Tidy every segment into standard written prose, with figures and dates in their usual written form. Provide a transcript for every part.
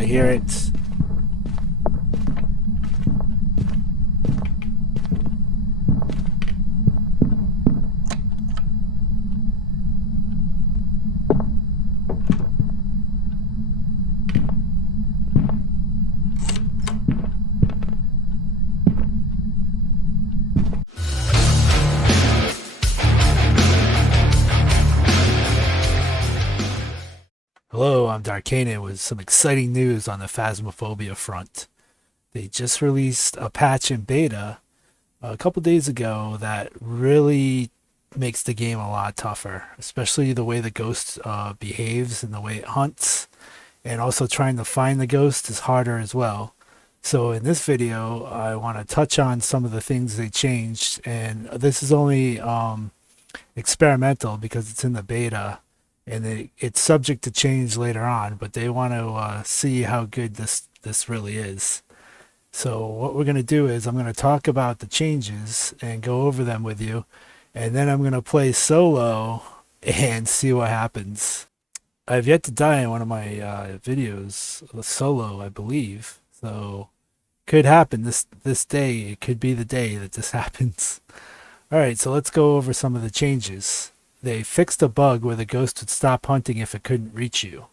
I hear it. Hello, I'm Darkana with some exciting news on the Phasmophobia front. They just released a patch in beta a couple days ago that really makes the game a lot tougher, especially the way the ghost behaves and the way it hunts. And also trying to find the ghost is harder as well. So in this video, I want to touch on some of the things they changed. And this is only experimental because it's in the beta and it's subject to change later on, but they want to see how good this really is. So what we're going to do is I'm going to talk about the changes and go over them with you, and then I'm going to play solo and see what happens. I've yet to die in one of my videos solo, I believe, so could happen this day. It could be the day that this happens. All right, so let's go over some of the changes. They fixed a bug where the ghost would stop hunting if it couldn't reach you.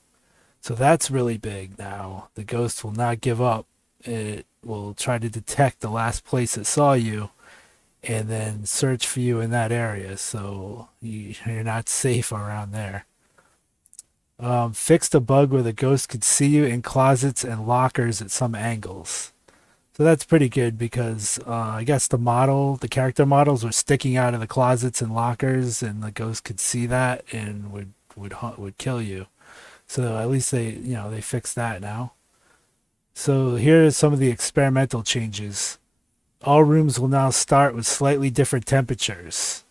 So that's really big now. The ghost will not give up. It will try to detect the last place it saw you and then search for you in that area, so you're not safe around there. Fixed a bug where the ghost could see you in closets and lockers at some angles. So that's pretty good because I guess the character models were sticking out of the closets and lockers, and the ghost could see that and would kill you. So at least they fixed that now. So here are some of the experimental changes. All rooms will now start with slightly different temperatures.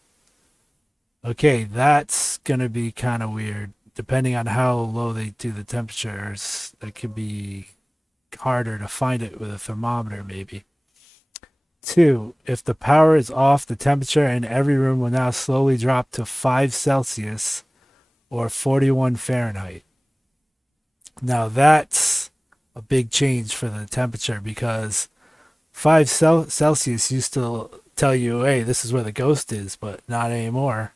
Okay, that's gonna be kind of weird. Depending on how low they do the temperatures, it could be harder to find it with a thermometer maybe. 2. If the power is off, the temperature in every room will now slowly drop to 5 Celsius or 41 Fahrenheit. Now that's a big change for the temperature because 5 Celsius used to tell you, hey, this is where the ghost is, but not anymore.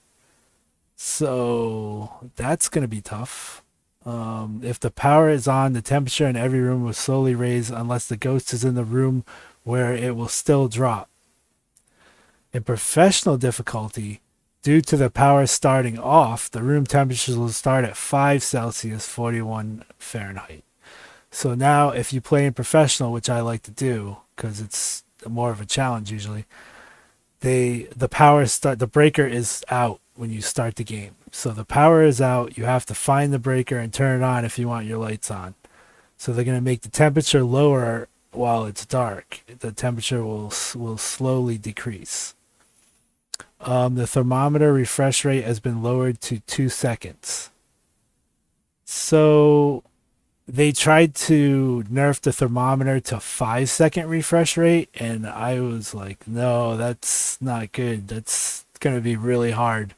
So that's going to be tough. If the power is on, the temperature in every room will slowly raise unless the ghost is in the room, where it will still drop. In professional difficulty, due to the power starting off, the room temperatures will start at 5 Celsius, 41 Fahrenheit. So now if you play in professional, which I like to do because it's more of a challenge usually, the breaker is out when you start the game. So the power is out, you have to find the breaker and turn it on if you want your lights on. So they're going to make the temperature lower while it's dark. The temperature will slowly decrease. The thermometer refresh rate has been lowered to 2 seconds. So they tried to nerf the thermometer to 5-second refresh rate, and I was like, no, that's not good. That's going to be really hard.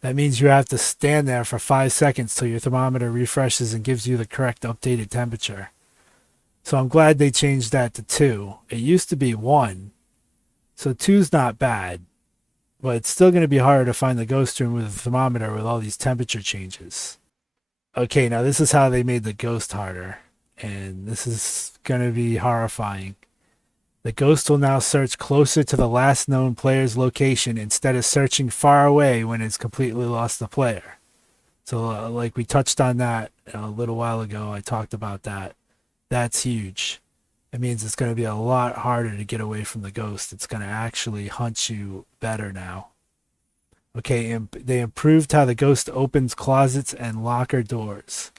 That means you have to stand there for 5 seconds till your thermometer refreshes and gives you the correct updated temperature. So I'm glad they changed that to 2. It used to be 1. So 2's not bad, but it's still going to be harder to find the ghost room with a thermometer with all these temperature changes. Okay, now this is how they made the ghost harder, and this is going to be horrifying. The ghost will now search closer to the last known player's location instead of searching far away when it's completely lost the player. So like we touched on that a little while ago, I talked about that. That's huge. It means it's going to be a lot harder to get away from the ghost. It's going to actually hunt you better now. Okay, and they improved how the ghost opens closets and locker doors.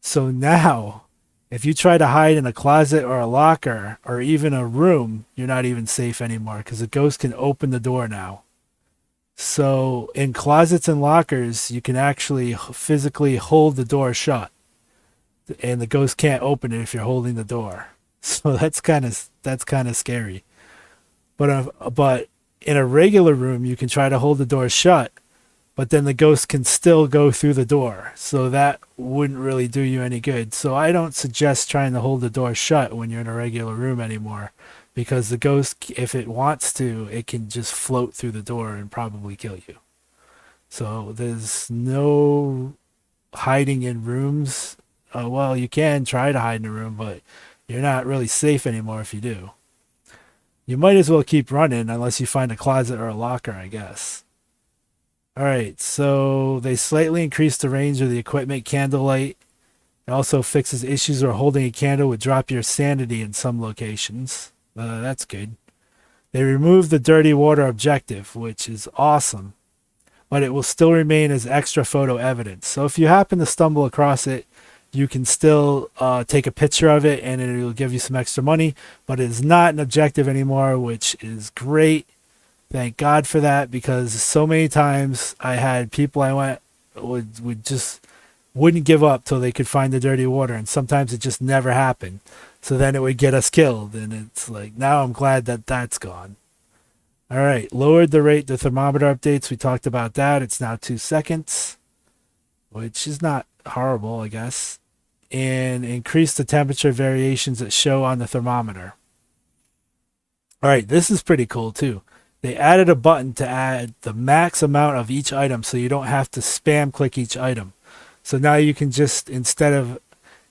So now, if you try to hide in a closet or a locker or even a room, you're not even safe anymore because the ghost can open the door now. So in closets and lockers, you can actually physically hold the door shut, and the ghost can't open it if you're holding the door. So that's kind of scary. But in a regular room, you can try to hold the door shut, but then the ghost can still go through the door. So that wouldn't really do you any good. So I don't suggest trying to hold the door shut when you're in a regular room anymore, because the ghost, if it wants to, it can just float through the door and probably kill you. So there's no hiding in rooms. Well, you can try to hide in a room, but you're not really safe anymore if you do. You might as well keep running unless you find a closet or a locker, I guess. All right, so they slightly increased the range of the equipment candlelight. It also fixes issues where holding a candle would drop your sanity in some locations. That's good. They removed the dirty water objective, which is awesome, but it will still remain as extra photo evidence. So if you happen to stumble across it, you can still take a picture of it and it will give you some extra money, but it is not an objective anymore, which is great. Thank God for that, because so many times I had people I went would just wouldn't give up till they could find the dirty water, and sometimes it just never happened. So then it would get us killed, and it's like, now I'm glad that that's gone. All right, lowered the rate the thermometer updates. We talked about that. It's now 2 seconds, which is not horrible, I guess. And increased the temperature variations that show on the thermometer. All right, this is pretty cool too. They added a button to add the max amount of each item, so you don't have to spam click each item. So now you can just, instead of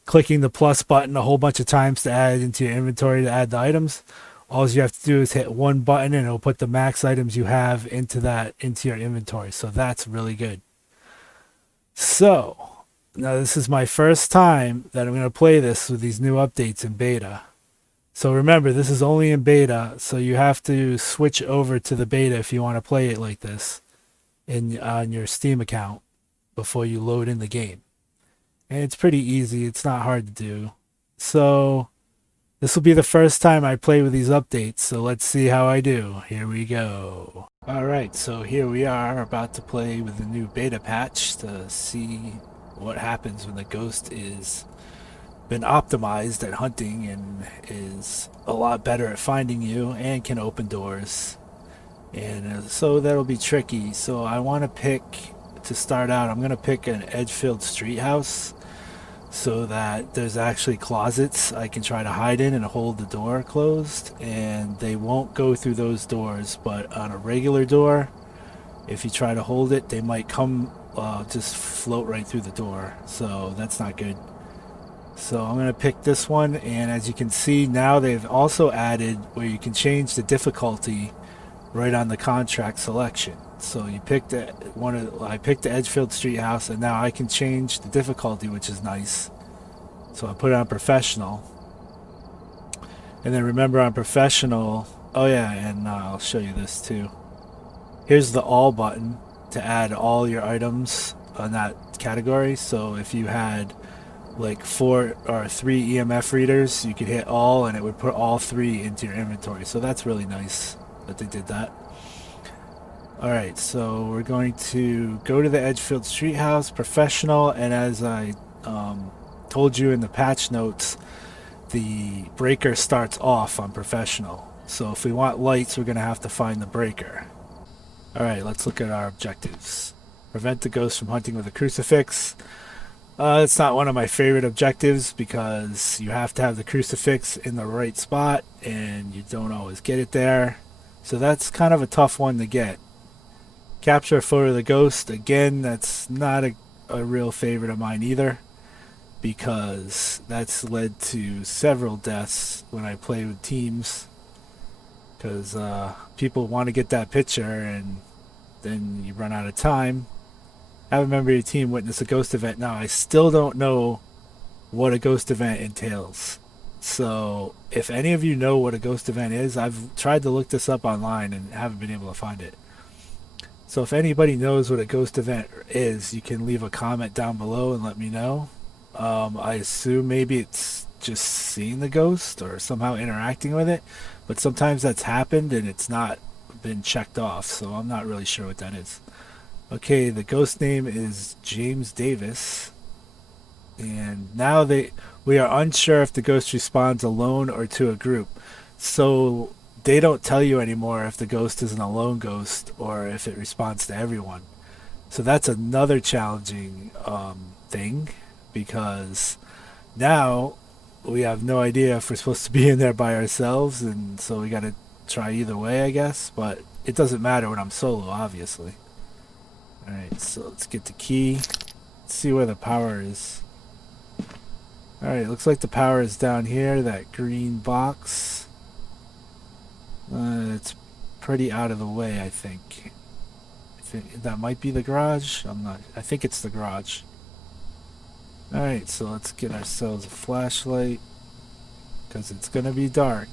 clicking the plus button a whole bunch of times to add into your inventory to add the items, all you have to do is hit one button and it'll put the max items you have into your inventory. So that's really good. So now this is my first time that I'm going to play this with these new updates in beta. So remember, this is only in beta, so you have to switch over to the beta if you want to play it like this on your Steam account before you load in the game. And it's pretty easy. It's not hard to do. So this will be the first time I play with these updates, so let's see how I do. Here we go. Alright, so here we are about to play with the new beta patch to see what happens when the ghost is been optimized at hunting and is a lot better at finding you and can open doors. And so that'll be tricky. So I want to pick, to start out, I'm going to pick an edge-filled street house so that there's actually closets I can try to hide in and hold the door closed, and they won't go through those doors. But on a regular door, if you try to hold it, they might come just float right through the door. So that's not good. So I'm going to pick this one, and as you can see now, they've also added where you can change the difficulty right on the contract selection. So you picked I picked the Edgefield Street House, and now I can change the difficulty, which is nice. So I put it on professional, and then remember on professional, oh yeah, and I'll show you this too. Here's the all button to add all your items on that category. So if you had like 4 or 3 EMF readers, you could hit all and it would put all 3 into your inventory. So that's really nice that they did that. Alright, so we're going to go to the Edgefield Street House, professional, and as I told you in the patch notes, the breaker starts off on professional. So if we want lights, we're going to have to find the breaker. Alright, let's look at our objectives. Prevent the ghost from hunting with a crucifix. It's not one of my favorite objectives because you have to have the crucifix in the right spot and you don't always get it there. So that's kind of a tough one to get. Capture a photo of the ghost. Again, that's not a real favorite of mine either, because that's led to several deaths when I play with teams, because people want to get that picture and then you run out of time. Have a member of your team witness a ghost event. Now, I still don't know what a ghost event entails. So, if any of you know what a ghost event is, I've tried to look this up online and haven't been able to find it. So, if anybody knows what a ghost event is, you can leave a comment down below and let me know. I assume maybe it's just seeing the ghost or somehow interacting with it, but sometimes that's happened and it's not been checked off, so I'm not really sure what that is. Okay, the ghost name is James Davis, and now we are unsure if the ghost responds alone or to a group. So they don't tell you anymore if the ghost is an alone ghost or if it responds to everyone. So that's another challenging thing, because now we have no idea if we're supposed to be in there by ourselves, and so we got to try either way, I guess. But it doesn't matter when I'm solo, obviously. All right, so let's get the key. Let's see where the power is. All right, looks like the power is down here, that green box. It's pretty out of the way, I think. I think that might be the garage. I think it's the garage. All right, so let's get ourselves a flashlight, because it's gonna be dark.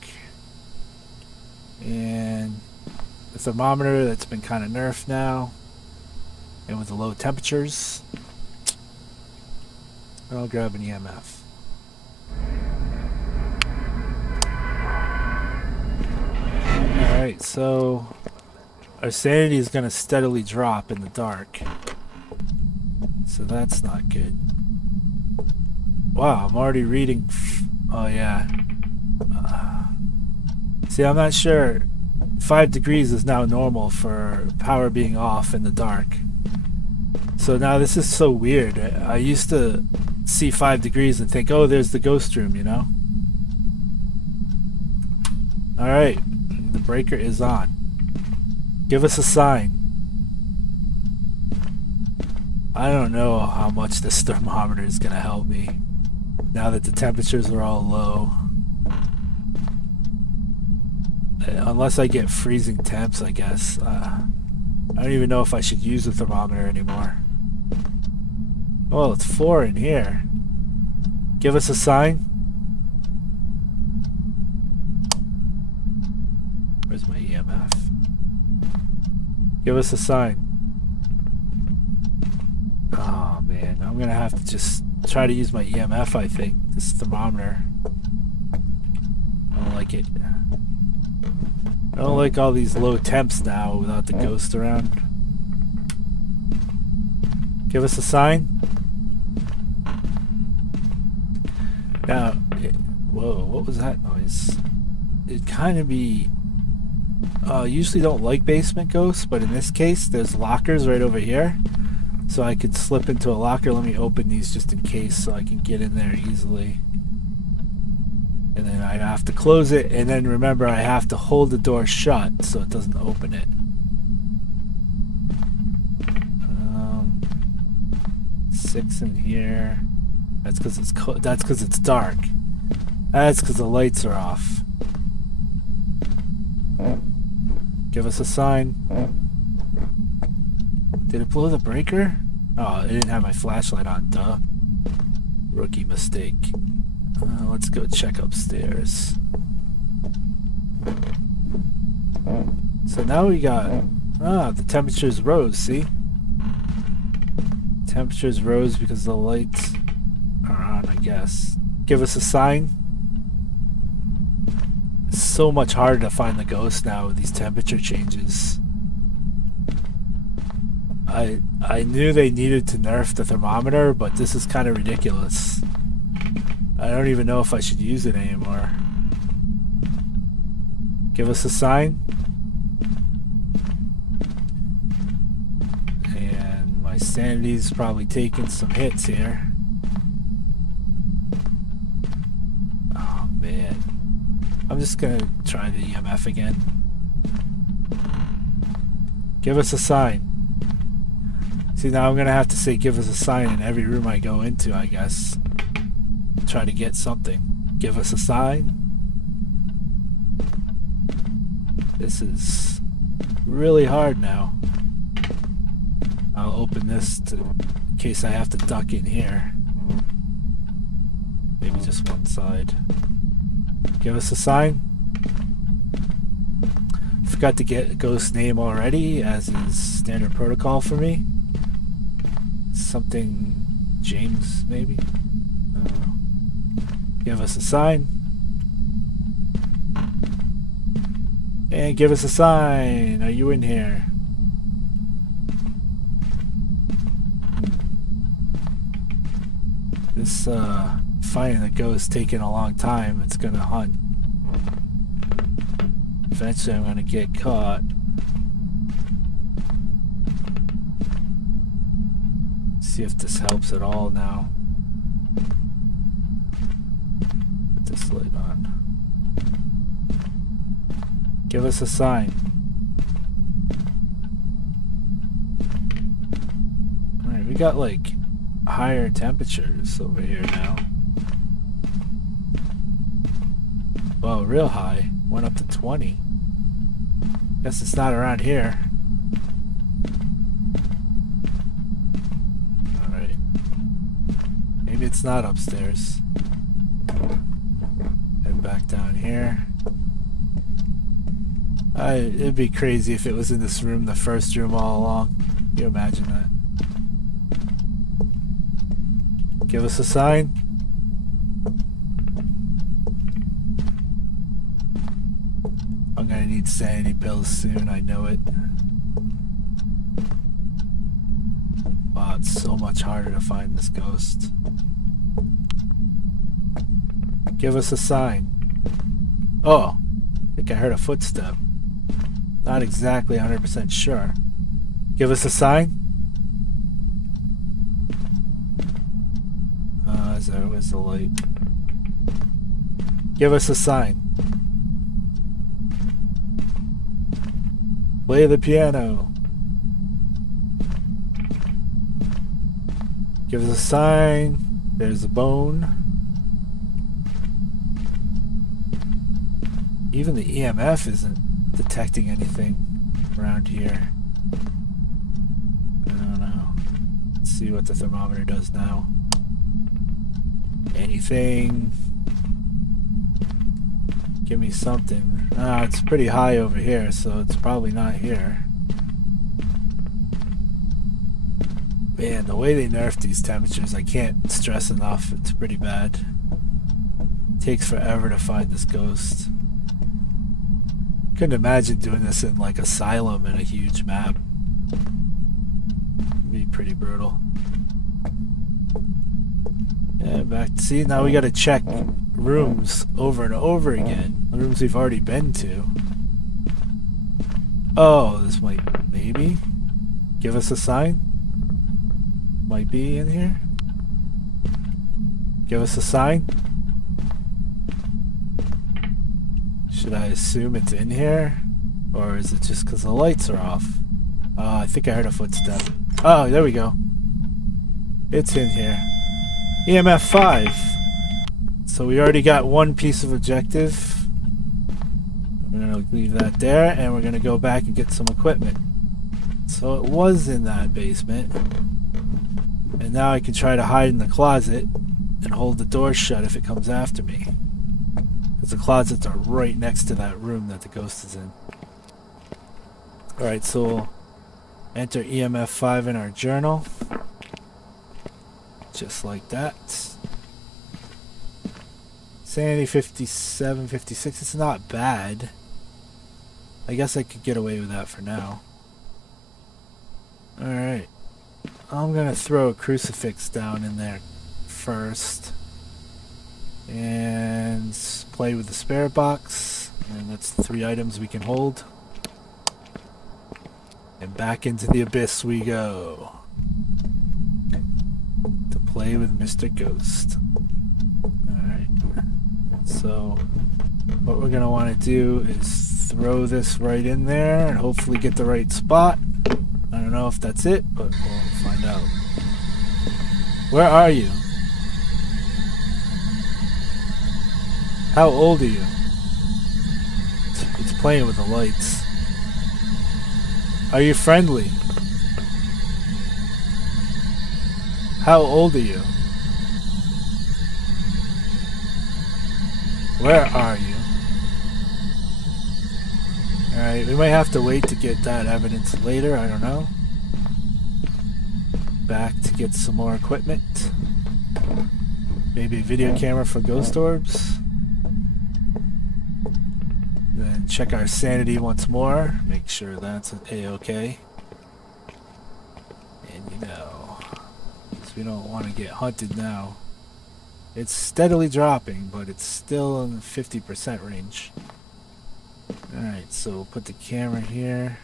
And the thermometer that's been kind of nerfed now, and with the low temperatures, I'll grab an EMF. Alright, so our sanity is going to steadily drop in the dark. So that's not good. Wow, I'm already reading. Oh, yeah. See, I'm not sure. 5 degrees is now normal for power being off in the dark. So now this is so weird. I used to see 5 degrees and think, oh, there's the ghost room, you know? Alright, the breaker is on. Give us a sign. I don't know how much this thermometer is going to help me now that the temperatures are all low. Unless I get freezing temps, I guess. I don't even know if I should use the thermometer anymore. Oh, it's 4 in here. Give us a sign. Where's my EMF? Give us a sign. Oh man, I'm gonna have to just try to use my EMF, I think. This thermometer. I don't like it. I don't like all these low temps now without the ghost around. Give us a sign. Now, whoa, what was that noise? It'd kind of be... usually don't like basement ghosts, but in this case, there's lockers right over here. So I could slip into a locker. Let me open these just in case so I can get in there easily. And then I have to close it, and then remember I have to hold the door shut so it doesn't open it. 6 in here. That's because it's that's because it's dark. That's because the lights are off. Give us a sign. Did it blow the breaker? Oh, I didn't have my flashlight on, duh. Rookie mistake. Let's go check upstairs. So now we got... the temperatures rose, see? Temperatures rose because the lights are on, I guess. Give us a sign. It's so much harder to find the ghost now with these temperature changes. I knew they needed to nerf the thermometer, but this is kind of ridiculous. I don't even know if I should use it anymore. Give us a sign. And my sanity's probably taking some hits here. Oh man. I'm just gonna try the EMF again. Give us a sign. See, now I'm gonna have to say give us a sign in every room I go into, I guess. Try to get something. Give us a sign. This is really hard now. I'll open this in case I have to duck in here. Maybe just one side. Give us a sign. Forgot to get a ghost name already, as is standard protocol for me. Something James, maybe? Give us a sign. And give us a sign. Are you in here? This finding the ghost taking a long time. It's gonna hunt. Eventually I'm gonna get caught. See if this helps at all now. Put this light on. Give us a sign. Alright, we got like higher temperatures over here now. Well, real high. Went up to 20. Guess it's not around here. Alright. Maybe it's not upstairs. Head back down here. It'd be crazy if it was in this room, the first room all along. Can you imagine that? Give us a sign. I'm gonna need sanity pills soon, I know it. Wow, it's so much harder to find this ghost. Give us a sign. Oh, I think I heard a footstep. Not exactly 100% sure. Give us a sign. Where's the light? Give us a sign. Play the piano. Give us a sign. There's a bone. Even the EMF isn't detecting anything around here. I don't know. Let's see what the thermometer does now. Anything? Give me something. Ah, it's pretty high over here, so it's probably not here. Man, the way they nerf these temperatures, I can't stress enough. It's pretty bad. It takes forever to find this ghost. Couldn't imagine doing this in like Asylum in a huge map. It'd be pretty brutal. Yeah, back. See, now we gotta check rooms over and over again. The rooms we've already been to. Oh, this might maybe give us a sign. Might be in here. Give us a sign. Should I assume it's in here? Or is it just because the lights are off? I think I heard a footstep. Oh, there we go. It's in here. EMF 5. So we already got one piece of objective. We're going to leave that there, and we're going to go back and get some equipment. So it was in that basement. And now I can try to hide in the closet and hold the door shut if it comes after me. Because the closets are right next to that room that the ghost is in. Alright, so we'll enter EMF 5 in our journal. Just like that. Sanity 57, 56. It's not bad. I guess I could get away with that for now. Alright. I'm gonna throw a crucifix down in there first. And play with the spirit box. And that's 3 items we can hold. And back into the abyss we go. To play with Mr. Ghost. Alright. So, what we're going to want to do is throw this right in there and hopefully get the right spot. I don't know if that's it, but we'll find out. Where are you? How old are you? It's playing with the lights. Are you friendly? How old are you? Where are you? Alright, we might have to wait to get that evidence later, I don't know. Back to get some more equipment. Maybe a video camera for ghost orbs. Then check our sanity once more. Make sure that's A-okay. And you know, because we don't want to get hunted now. It's steadily dropping, but it's still in the 50% range. Alright, so we'll put the camera here.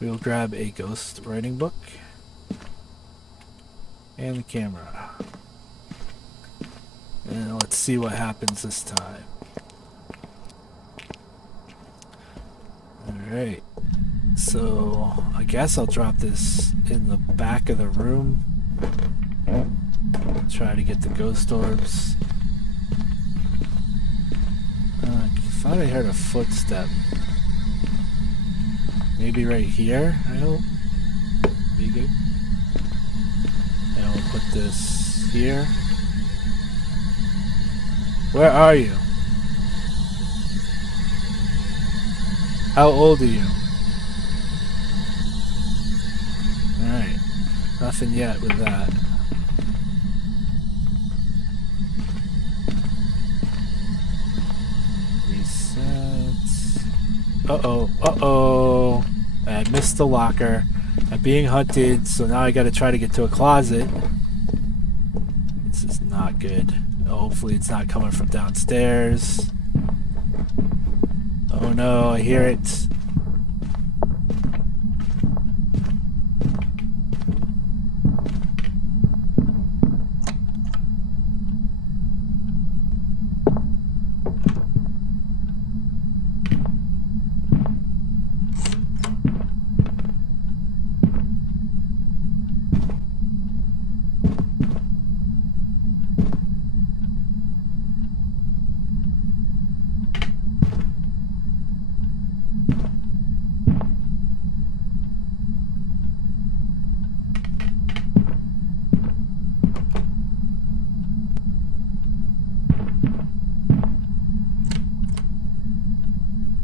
We'll grab a ghost writing book. And the camera. And let's see what happens this time. Alright. So, I guess I'll drop this in the back of the room. Try to get the ghost orbs. I thought I heard a footstep. Maybe right here, I hope. Be good. And we'll put this here. Where are you? How old are you? Alright. Nothing yet with that. Reset. Uh-oh. Uh-oh. I missed the locker. I'm being hunted, so now I gotta try to get to a closet. This is not good. Hopefully it's not coming from downstairs. Oh no, I hear it.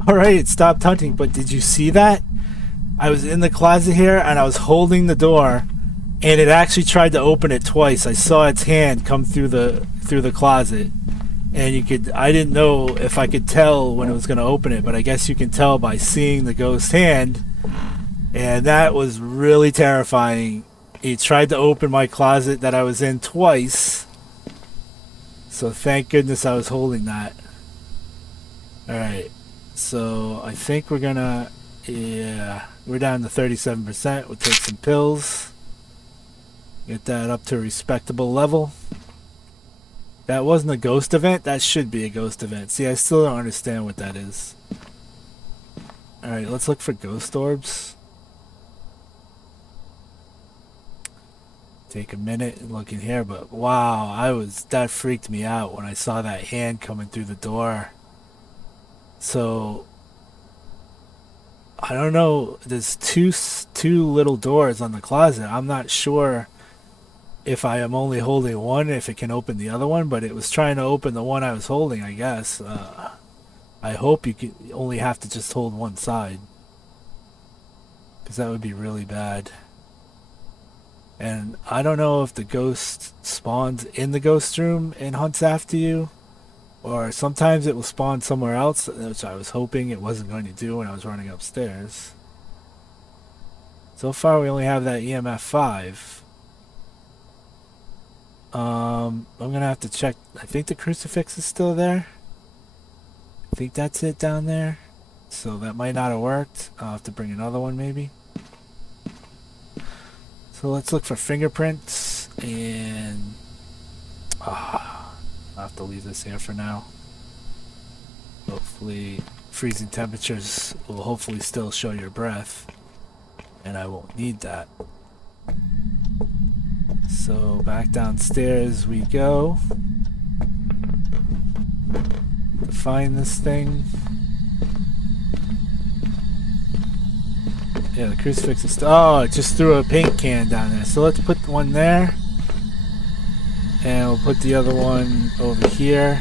Alright, it stopped hunting, but did you see that? I was in the closet here and I was holding the door and it actually tried to open it twice. I saw its hand come through the closet. And I didn't know if I could tell when it was gonna open it, but I guess you can tell by seeing the ghost hand. And that was really terrifying. It tried to open my closet that I was in twice. So thank goodness I was holding that. Alright. So I think we're gonna, yeah, we're down to 37%. We'll take some pills, get that up to a respectable level. That wasn't a ghost event. That should be a ghost event. See, I still don't understand what that is. Alright, let's look for ghost orbs. Take a minute and look in here, but wow, that freaked me out when I saw that hand coming through the door. So I don't know, there's two little doors on the closet. I'm not sure if I am only holding one, if it can open the other one, but it was trying to open the one I was holding, I guess. I hope you only have to just hold one side, because that would be really bad. And I don't know if the ghost spawns in the ghost room and hunts after you, or sometimes it will spawn somewhere else, which I was hoping it wasn't going to do when I was running upstairs. So far we only have that EMF 5. I'm gonna have to check. I think the crucifix is still there. I think that's it down there. So that might not have worked. I'll have to bring another one maybe. So let's look for fingerprints and I'll have to leave this here for now. Hopefully freezing temperatures will hopefully still show your breath and I won't need that. So back downstairs we go to find this thing. Yeah, the crucifix is still. Oh, it just threw a paint can down there. So let's put one there. And we'll put the other one over here.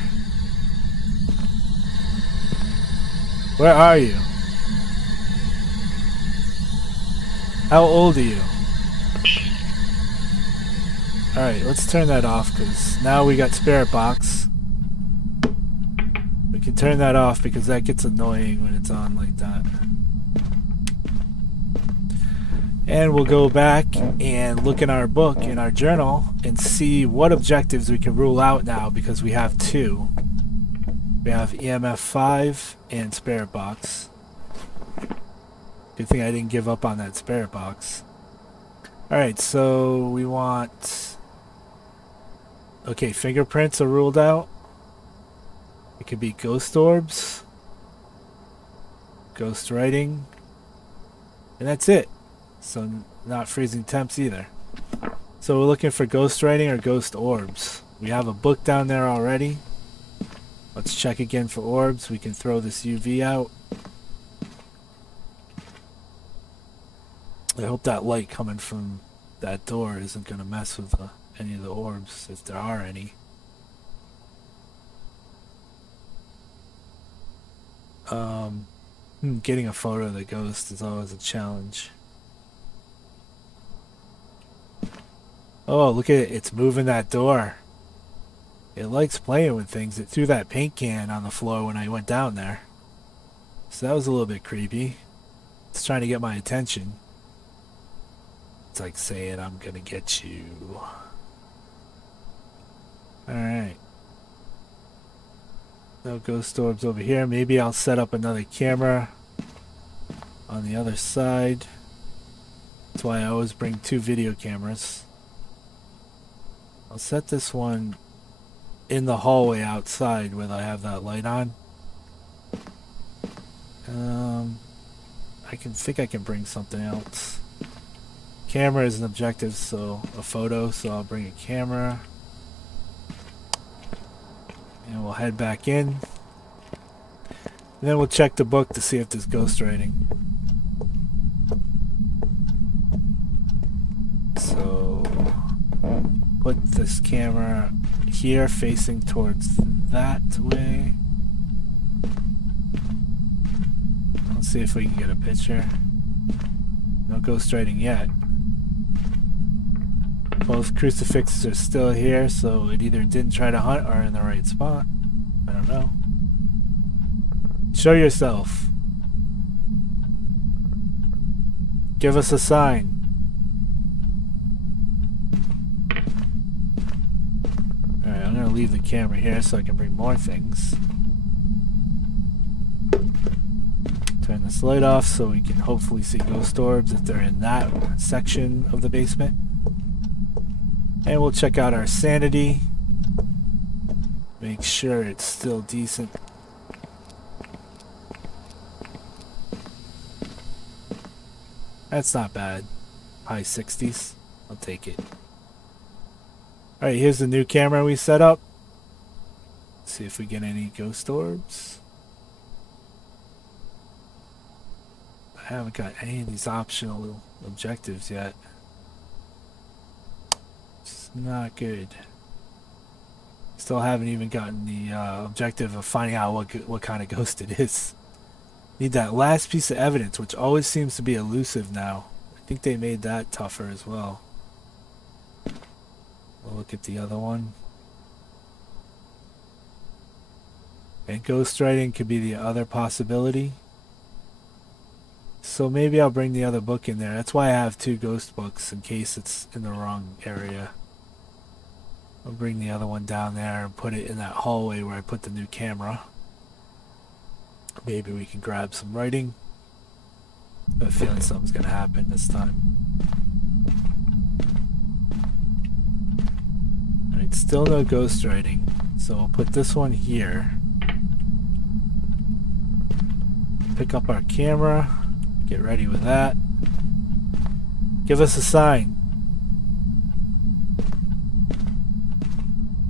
Where are you? How old are you? Alright, let's turn that off because now we got spirit box. We can turn that off because that gets annoying when it's on like that. And we'll go back and look in our book, in our journal, and see what objectives we can rule out now because we have 2. We have EMF 5 and spirit box. Good thing I didn't give up on that spirit box. Alright, so we want Okay, fingerprints are ruled out. It could be ghost orbs, ghost writing, and that's it. So not freezing temps either. So we're looking for ghost writing or ghost orbs. We have a book down there already. Let's check again for orbs. We can throw this UV out. I hope that light coming from that door isn't going to mess with any of the orbs, if there are any. Getting a photo of the ghost is always a challenge. Oh, look at it. It's moving that door. It likes playing with things. It threw that paint can on the floor when I went down there. So that was a little bit creepy. It's trying to get my attention. It's like saying, I'm gonna get you. Alright. No ghost orbs over here. Maybe I'll set up another camera on the other side. That's why I always bring 2 video cameras. I'll set this one in the hallway outside where I have that light on. I think I can bring something else. Camera is an objective, so a photo, so I'll bring a camera. And we'll head back in. And then we'll check the book to see if there's ghost writing. So put this camera here facing towards that way. Let's see if we can get a picture. No ghost writing yet. Both crucifixes are still here, so it either didn't try to hunt or in the right spot. I don't know. Show yourself. Give us a sign. Alright, I'm gonna leave the camera here so I can bring more things. Turn this light off so we can hopefully see ghost orbs if they're in that section of the basement. And we'll check out our sanity. Make sure it's still decent. That's not bad. High 60s. I'll take it. Alright, here's the new camera we set up. Let's see if we get any ghost orbs. I haven't got any of these optional objectives yet. Not good. Still haven't even gotten the objective of finding out what kind of ghost it is. Need that last piece of evidence, which always seems to be elusive now. I think they made that tougher as well. We'll look at the other one. And ghostwriting could be the other possibility. So maybe I'll bring the other book in there. That's why I have 2 ghost books in case it's in the wrong area. I'll bring the other one down there and put it in that hallway where I put the new camera. Maybe we can grab some writing. I have a feeling something's gonna happen this time. Alright, still no ghost writing. So we'll put this one here. Pick up our camera. Get ready with that. Give us a sign.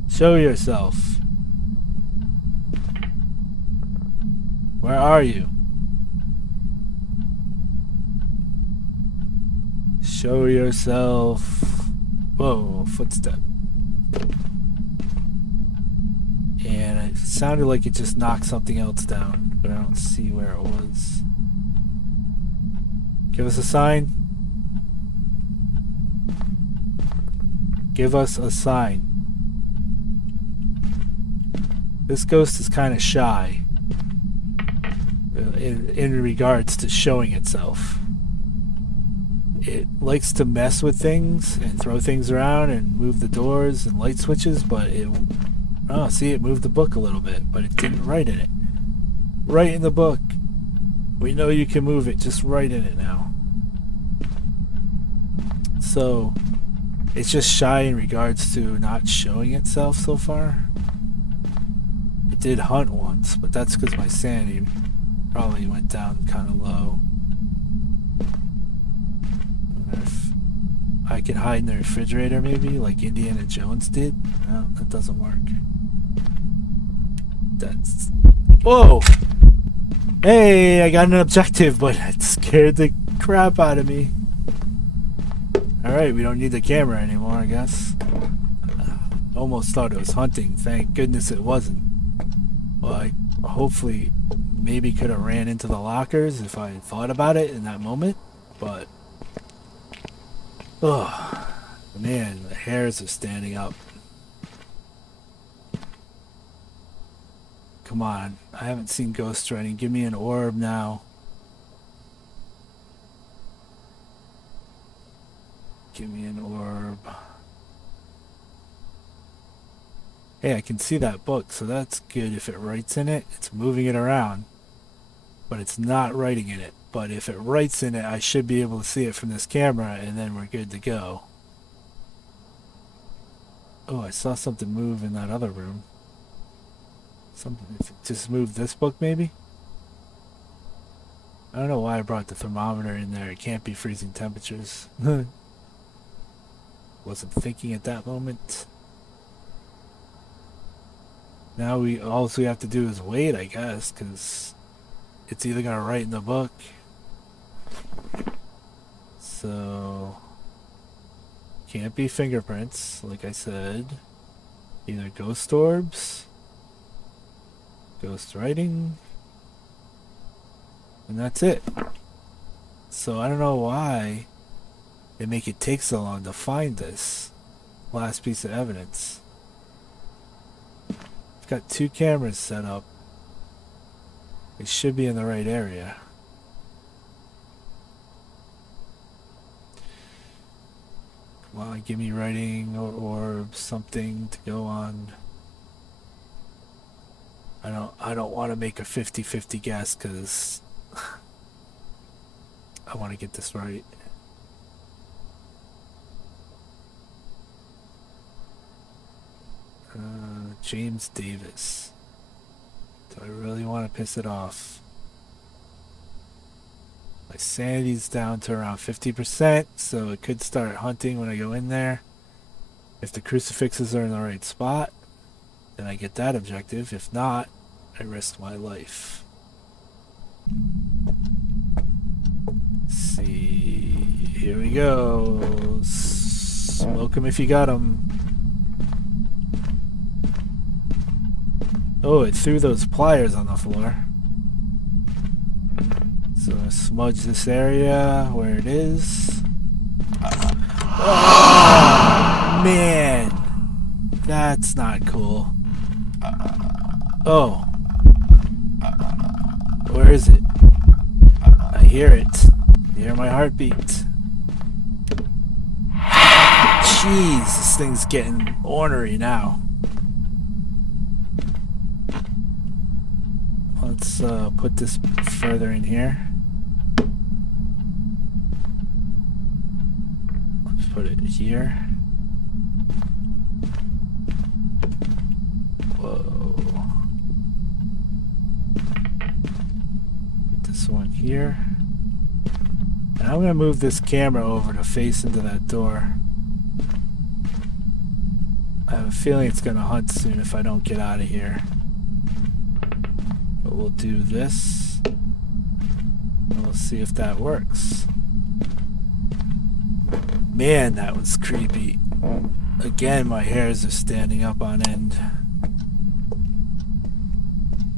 Show yourself. Where are you? Show yourself. Whoa, footstep. And it sounded like it just knocked something else down, but I don't see where it was. Give us a sign. Give us a sign. This ghost is kind of shy in regards to showing itself. It likes to mess with things and throw things around and move the doors and light switches, but it moved the book a little bit, but it didn't write in it. Write in the book. We know you can move it, just write in it now. So It's just shy in regards to not showing itself so far. It did hunt once, but that's because my sanity probably went down kind of low. If I could hide in the refrigerator maybe, like Indiana Jones did. No, that doesn't work. That's... Whoa! Hey, I got an objective, but it scared the crap out of me. Alright, we don't need the camera anymore, I guess. Almost thought it was hunting. Thank goodness it wasn't. Well, I hopefully maybe could have ran into the lockers if I had thought about it in that moment, but... Oh, man, the hairs are standing up. Come on, I haven't seen ghost writing. Give me an orb now. Give me an orb. Hey, I can see that book, so that's good. If it writes in it, it's moving it around. But it's not writing in it. But if it writes in it, I should be able to see it from this camera, and then we're good to go. Oh, I saw something move in that other room. Something just moved this book, maybe? I don't know why I brought the thermometer in there. It can't be freezing temperatures. Wasn't thinking at that moment. Now all we have to do is wait, I guess, because it's either gonna write in the book. So can't be fingerprints, like I said. Either ghost orbs, ghost writing, and that's it. So I don't know why they make it take so long to find this last piece of evidence. I've got 2 cameras set up. They should be in the right area. Come on, give me writing or something to go on. I don't want to make a 50-50 guess because I want to get this right. James Davis. Do I really want to piss it off? My sanity's down to around 50%, so it could start hunting when I go in there. If the crucifixes are in the right spot, then I get that objective. If not, I risk my life. Let's see, here we go. Smoke 'em if you got 'em. Oh, it threw those pliers on the floor. So I smudge this area where it is. Oh, man. That's not cool. Oh. Where is it? I hear it. I hear my heartbeat. Jeez, this thing's getting ornery now. Let's put this further in here. Let's put it here. Whoa. Put this one here. And I'm going to move this camera over to face into that door. I have a feeling it's going to hunt soon if I don't get out of here. But we'll do this. And we'll see if that works. Man, that was creepy. Again, my hairs are standing up on end.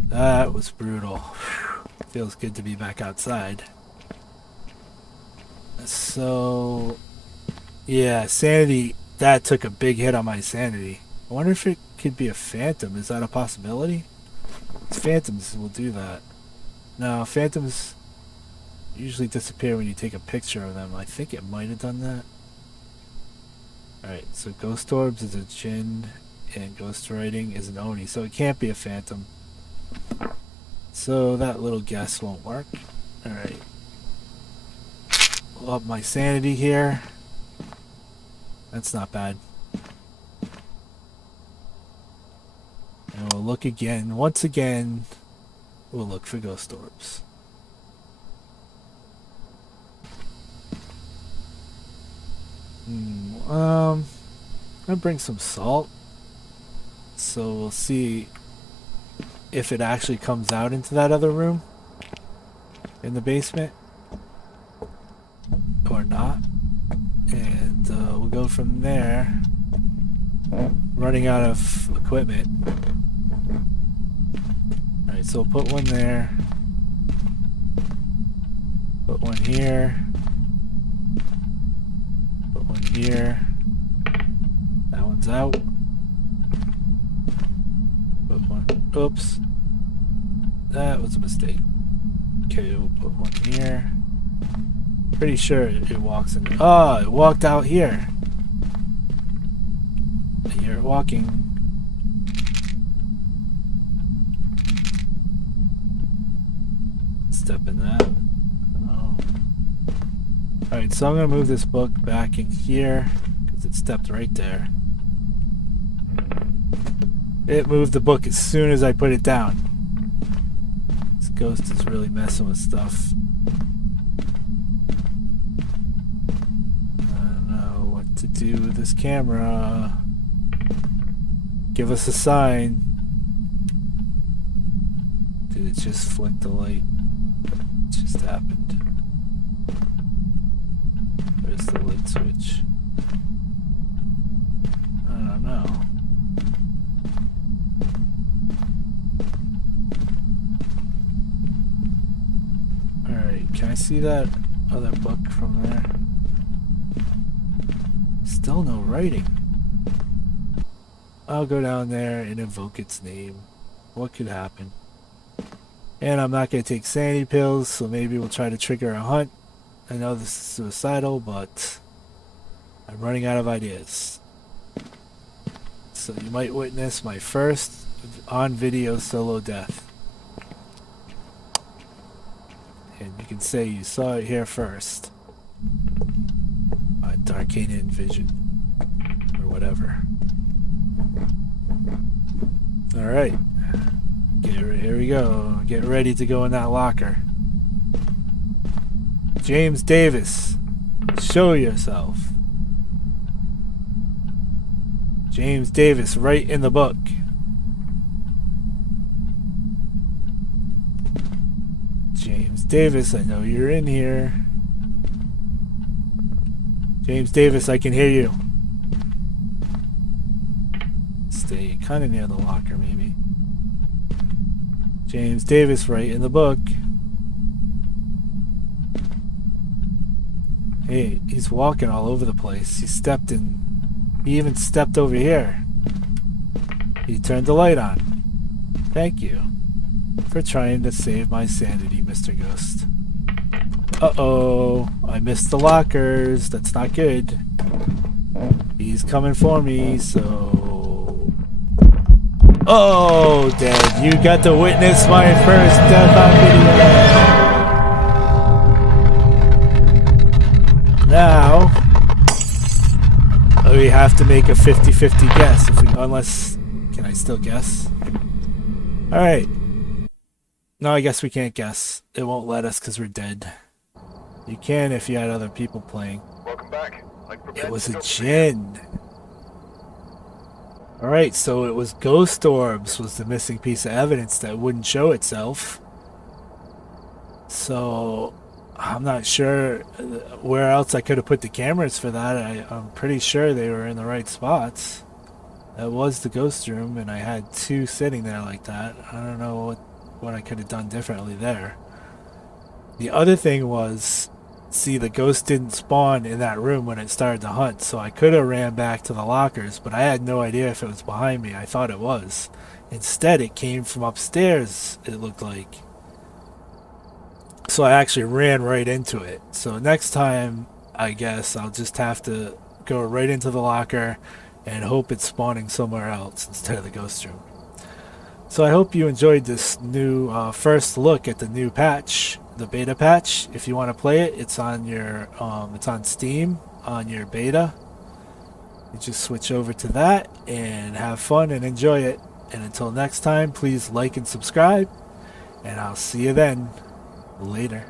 That was brutal. Feels good to be back outside. So, yeah, sanity, that took a big hit on my sanity. I wonder if it could be a phantom. Is that a possibility? Phantoms will do that. No, phantoms usually disappear when you take a picture of them. I think it might have done that. Alright, so ghost orbs is a Jinn and ghost writing is an Oni, so it can't be a phantom. So that little guess won't work. Alright. We'll up my sanity here. That's not bad. And we'll look again. Once again, we'll look for ghost orbs. I'm gonna bring some salt. So we'll see if it actually comes out into that other room in the basement or not. And we'll go from there. Running out of equipment. Alright, so we'll put one there. Put one here. Put one here. That one's out. Put one. Oops. That was a mistake. Okay, we'll put one here. Pretty sure it walks in. Oh, it walked out here. I hear it walking. Step in that. Oh. Alright, so I'm going to move this book back in here because it stepped right there. It moved the book as soon as I put it down. This ghost is really messing with stuff. I don't know what to do with this camera. Give us a sign. Did it just flick the light? It just happened. Where's the light switch? I don't know. Alright, can I see that other book from there? Still no writing. I'll go down there and invoke its name. What could happen? And I'm not going to take sanity pills, so maybe we'll try to trigger a hunt. I know this is suicidal, but I'm running out of ideas. So you might witness my first on-video solo death. And you can say you saw it here first. On Darkanian Vision. Or whatever. Alright. Here we go. Get ready to go in that locker. James Davis, show yourself. James Davis, right in the book. James Davis, I know you're in here. James Davis, I can hear you. Stay kind of near the locker, maybe. James Davis, right in the book. Hey, he's walking all over the place. He stepped in. He even stepped over here. He turned the light on. Thank you for trying to save my sanity, Mr. Ghost. Uh-oh. I missed the lockers. That's not good. He's coming for me, so... Oh, Dad, you got to witness my first death on video. Now, we have to make a 50-50 guess. Unless, can I still guess? Alright. No, I guess we can't guess. It won't let us because we're dead. You can if you had other people playing. Welcome back. It was a djinn. Alright, so it was ghost orbs was the missing piece of evidence that wouldn't show itself. So, I'm not sure where else I could have put the cameras for that. I'm pretty sure they were in the right spots. That was the ghost room, and I had two sitting there like that. I don't know what I could have done differently there. The other thing was, see, the ghost didn't spawn in that room when it started to hunt, so I could have ran back to the lockers, but I had no idea if it was behind me. I thought it was. Instead, it came from upstairs, it looked like. So I actually ran right into it. So next time, I guess I'll just have to go right into the locker and hope it's spawning somewhere else instead of the ghost room. So I hope you enjoyed this new first look at the new patch, the beta patch. If you want to play it, it's on your it's on Steam on your beta. You just switch over to that and have fun and enjoy it. And until next time, please like and subscribe, and I'll see you then. Later.